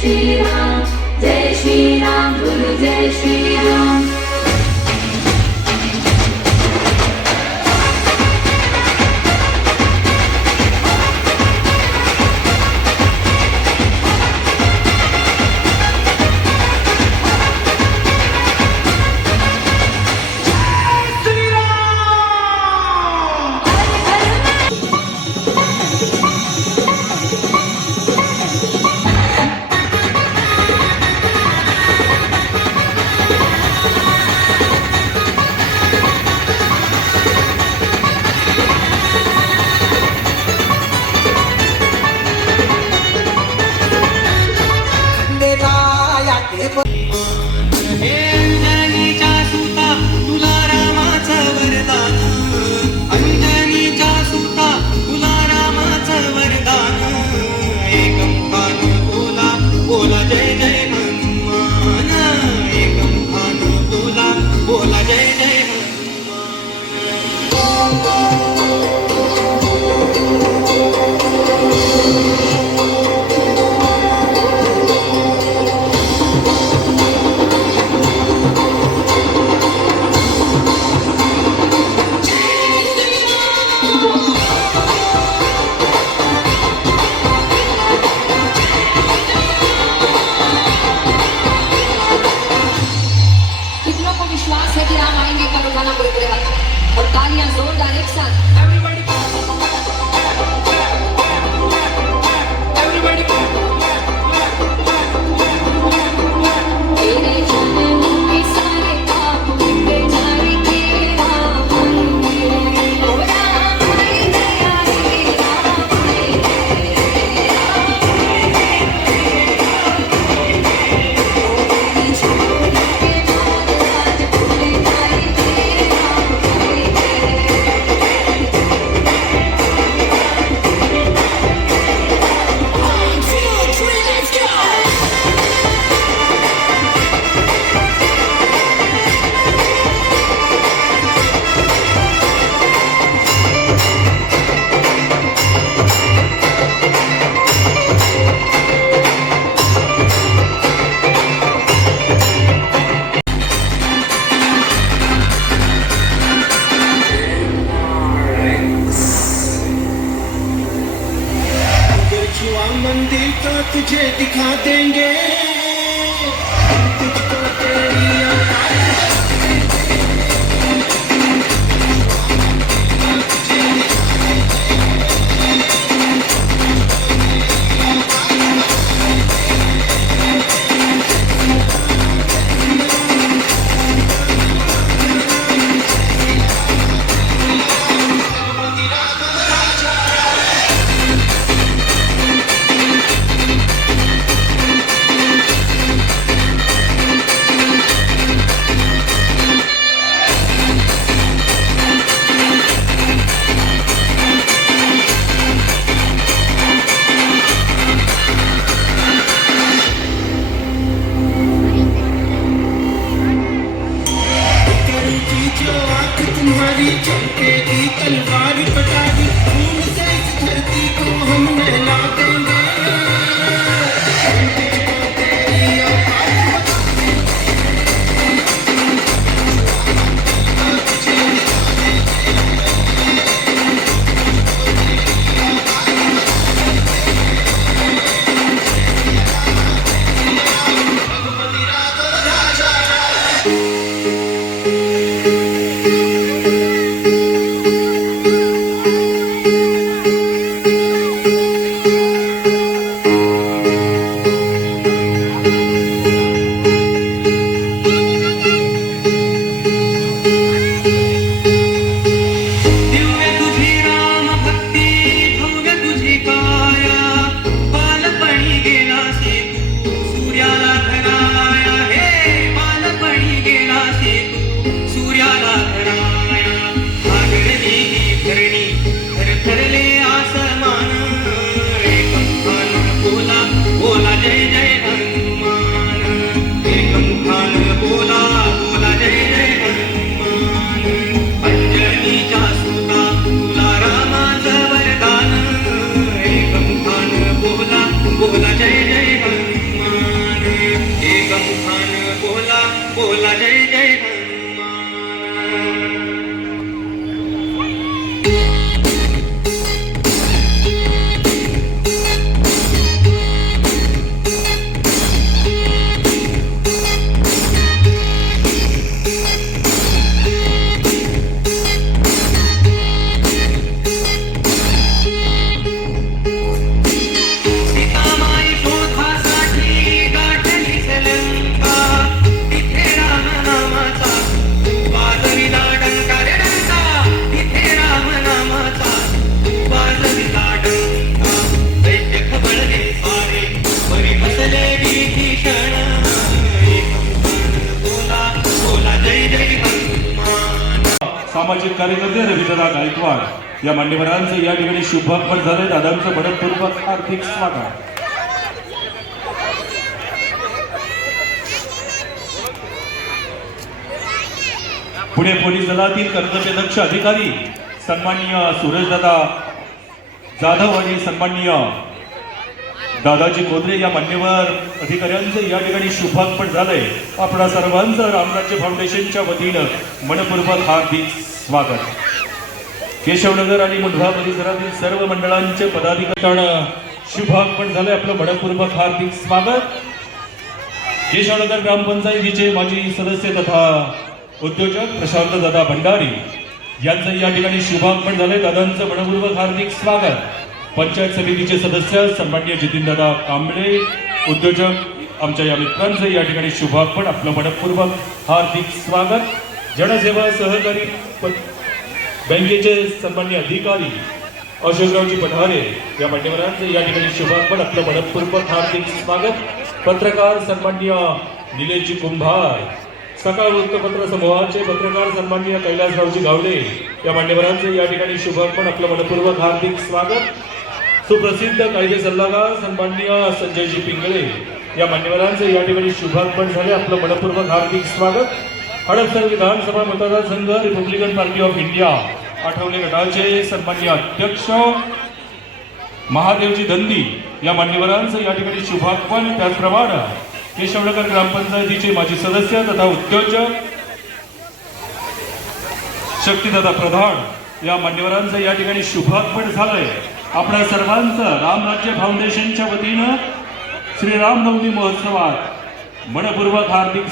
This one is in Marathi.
श्रीराम जय श्रीराम गुरु जय श्रीराम। विश्वास है कि राम आएंगे पर उठाना पूरे पूरे हाथ और तालियां जोरदार एक साथ। बोला जय जय हनुमान सीतामाई शोधासाठी गाठली श्रीलंका तिथे राम नामाचा वाजविला डंका रे डंका तिथे राम नामाचा वाजविला डंका दैत्य खबळले सारे परी बसले विभीषण बोला बोला जय जय हनुमान सामाजिक कार्यकर्ते रवींद्रदा गायकवाड या मान्यवरांचं या ठिकाणी शुभागमन झालंय. दादांचं मनपूर्वक हार्दिक स्वागत. पुणे पोलीस दलातील कर्तव्यदक्ष अधिकारी सन्माननीय सूरजदादा जाधव आणि सन्माननीय दादाजी कोदरे या मान्यवर अधिकाऱ्यांचं या ठिकाणी शुभागमन झालंय. आपणा सर्वांचं रामराज्य फाउंडेशनच्या वतीनं मनपूर्वक हार्दिक स्वागत. केशवनगर आणि मुंढवा परिसरातील सर्व मंडळांचे पदाधिकारी शुभागमन झालंय. आपलं मनपूर्वक हार्दिक स्वागत. केशवनगर ग्रामपंचायतीचे माजी सदस्य तथा उद्योजक प्रशांत दादा भंडारी यांचं या ठिकाणी शुभागमन झालंय. दादांचं मनपूर्वक हार्दिक स्वागत. पंचायत समितीचे सदस्य सन्माननीय जितीनदादा कांबळे उद्योजक आमच्या या मित्रांचं या ठिकाणी शुभागमन. आपलं मनपूर्वक हार्दिक स्वागत. जनसेवा सहकारी बँकेचे सन्माननीय अधिकारी अशोकरावजी पठारे या मान्यवरांचं या ठिकाणी शुभागमन. आपलं मनपूर्वक हार्दिक स्वागत. पत्रकार सन्माननीय निलेशजी कुंभार सकाळ वृत्तपत्र समूहाचे पत्रकार सन्माननीय कैलासरावजी गावडे या मान्यवरांचं या ठिकाणी शुभागमन. आपलं मनपूर्वक हार्दिक स्वागत. सुप्रसिद्ध कायदे सल्लागार सन्माननीय संजयजी पिंगळे या मान्यवरांचं या ठिकाणी शुभागमन झाले. आपलं मनपूर्वक हार्दिक स्वागत. हडपसर विधानसभा मतदारसंघ Republican party of India Athawale गटाचे सन्माननीय अध्यक्ष महादेवजी दंदी या मान्यवरांचं या ठिकाणी शुभागमन. त्याचप्रमाणे केशवनगर ग्रामपंचायतीचे माजी सदस्य तथा उद्योजक शक्तीदादा प्रधान या मान्यवरांचं या ठिकाणी शुभागमन झालंय. आपल्या सर्वांचं रामराज्य फाउंडेशनच्या वतीनं श्रीरामनवमी महोत्सवात मनपूर्वक हार्दिक